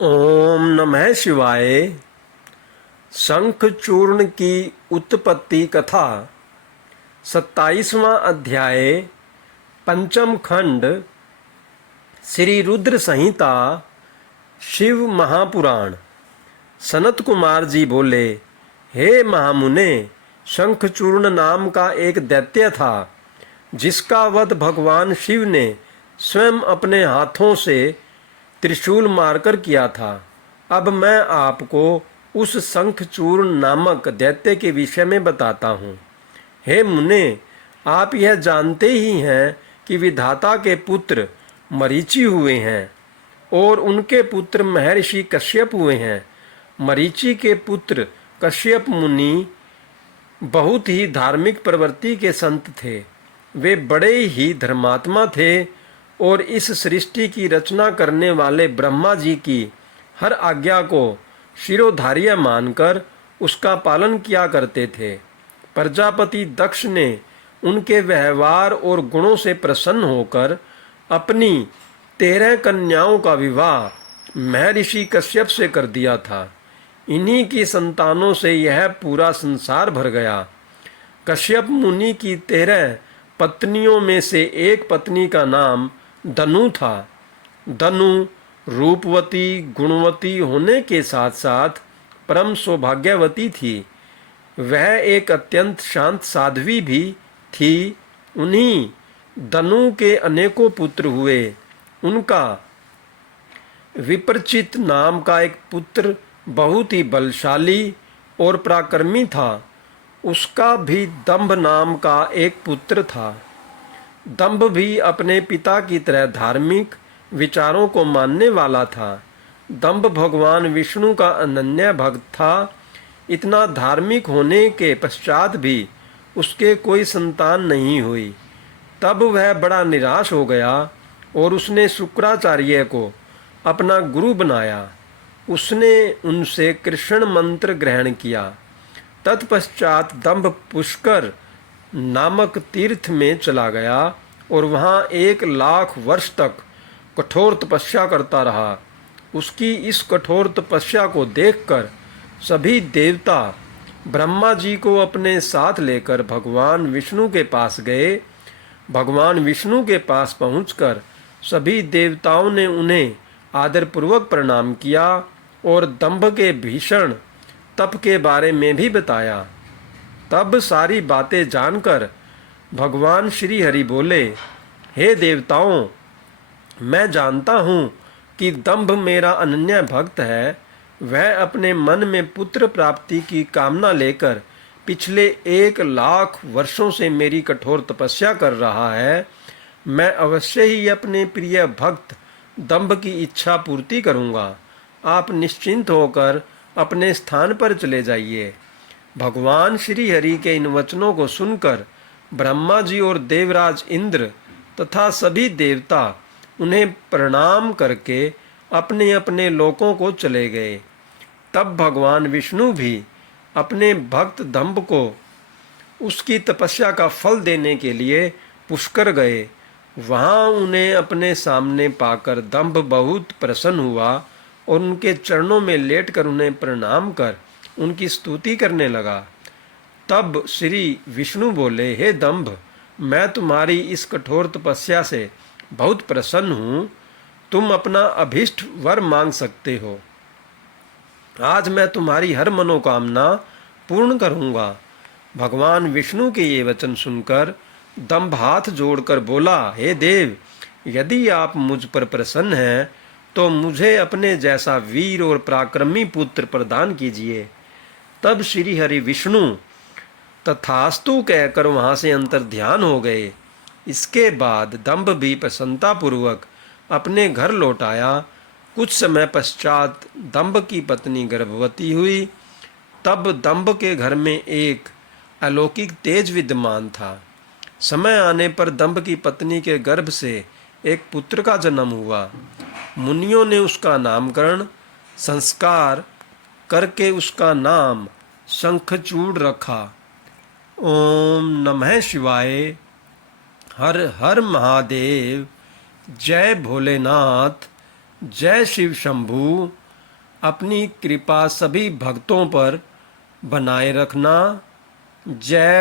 ओम नमः शिवाय। शंखचूर्ण की उत्पत्ति कथा। 27वां अध्याय, पंचम खंड, श्री रुद्र संहिता, शिव महापुराण। सनत कुमार जी बोले, हे महामुने, शंखचूर्ण नाम का एक दैत्य था जिसका वध भगवान शिव ने स्वयं अपने हाथों से त्रिशूल मारकर किया था। अब मैं आपको उस शंखचूर्ण नामक दैत्य के विषय में बताता हूँ। हे मुने, आप यह जानते ही हैं कि विधाता के पुत्र मरीचि हुए हैं और उनके पुत्र महर्षि कश्यप हुए हैं। मरीचि के पुत्र कश्यप मुनि बहुत ही धार्मिक प्रवृत्ति के संत थे। वे बड़े ही धर्मात्मा थे और इस सृष्टि की रचना करने वाले ब्रह्मा जी की हर आज्ञा को शिरोधार्य मानकर उसका पालन किया करते थे। प्रजापति दक्ष ने उनके व्यवहार और गुणों से प्रसन्न होकर अपनी 13 कन्याओं का विवाह महर्षि कश्यप से कर दिया था। इन्हीं की संतानों से यह पूरा संसार भर गया। कश्यप मुनि की 13 पत्नियों में से एक पत्नी का नाम दनु था। दनु रूपवती, गुणवती होने के साथ साथ परम सौभाग्यवती थी। वह एक अत्यंत शांत साध्वी भी थी। उन्हीं दनु के अनेकों पुत्र हुए। उनका विप्रचित नाम का एक पुत्र बहुत ही बलशाली और पराक्रमी था। उसका भी दंभ नाम का एक पुत्र था। दंभ भी अपने पिता की तरह धार्मिक विचारों को मानने वाला था। दंभ भगवान विष्णु का अनन्य भक्त था। इतना धार्मिक होने के पश्चात भी उसके कोई संतान नहीं हुई। तब वह बड़ा निराश हो गया और उसने शुक्राचार्य को अपना गुरु बनाया। उसने उनसे कृष्ण मंत्र ग्रहण किया। तत्पश्चात दंभ पुष्कर नामक तीर्थ में चला गया और वहाँ 1 लाख वर्ष तक कठोर तपस्या करता रहा। उसकी इस कठोर तपस्या को देखकर सभी देवता ब्रह्मा जी को अपने साथ लेकर भगवान विष्णु के पास गए। भगवान विष्णु के पास पहुंचकर सभी देवताओं ने उन्हें आदरपूर्वक प्रणाम किया और दंभ के भीषण तप के बारे में भी बताया। तब सारी बातें जानकर भगवान श्री हरि बोले, हे देवताओं, मैं जानता हूँ कि दंभ मेरा अनन्य भक्त है। वह अपने मन में पुत्र प्राप्ति की कामना लेकर पिछले 1 लाख वर्षों से मेरी कठोर तपस्या कर रहा है। मैं अवश्य ही अपने प्रिय भक्त दंभ की इच्छा पूर्ति करूँगा। आप निश्चिंत होकर अपने स्थान पर चले जाइए। भगवान श्री हरि के इन वचनों को सुनकर ब्रह्मा जी और देवराज इंद्र तथा सभी देवता उन्हें प्रणाम करके अपने अपने लोकों को चले गए। तब भगवान विष्णु भी अपने भक्त दंभ को उसकी तपस्या का फल देने के लिए पुष्कर गए। वहाँ उन्हें अपने सामने पाकर दंभ बहुत प्रसन्न हुआ और उनके चरणों में लेटकर उन्हें प्रणाम कर उनकी स्तुति करने लगा। तब श्री विष्णु बोले, हे दंभ, मैं तुम्हारी इस कठोर तपस्या से बहुत प्रसन्न हूँ। तुम अपना अभीष्ट वर मांग सकते हो। आज मैं तुम्हारी हर मनोकामना पूर्ण करूँगा। भगवान विष्णु के ये वचन सुनकर दंभ हाथ जोड़कर बोला, हे देव, यदि आप मुझ पर प्रसन्न हैं तो मुझे अपने जैसा वीर और पराक्रमी पुत्र प्रदान कीजिए। तब श्री हरि विष्णु तथास्तु कहकर वहाँ से अंतर ध्यान हो गए। इसके बाद दंभ भी प्रसन्नतापूर्वक अपने घर लौट आया। कुछ समय पश्चात दंभ की पत्नी गर्भवती हुई। तब दंभ के घर में एक अलौकिक तेज विद्यमान था। समय आने पर दंभ की पत्नी के गर्भ से एक पुत्र का जन्म हुआ। मुनियों ने उसका नामकरण संस्कार करके उसका नाम शंखचूड़ रखा। ओम नमः शिवाय। हर हर महादेव। जय भोलेनाथ। जय शिव शंभू। अपनी कृपा सभी भक्तों पर बनाए रखना। जय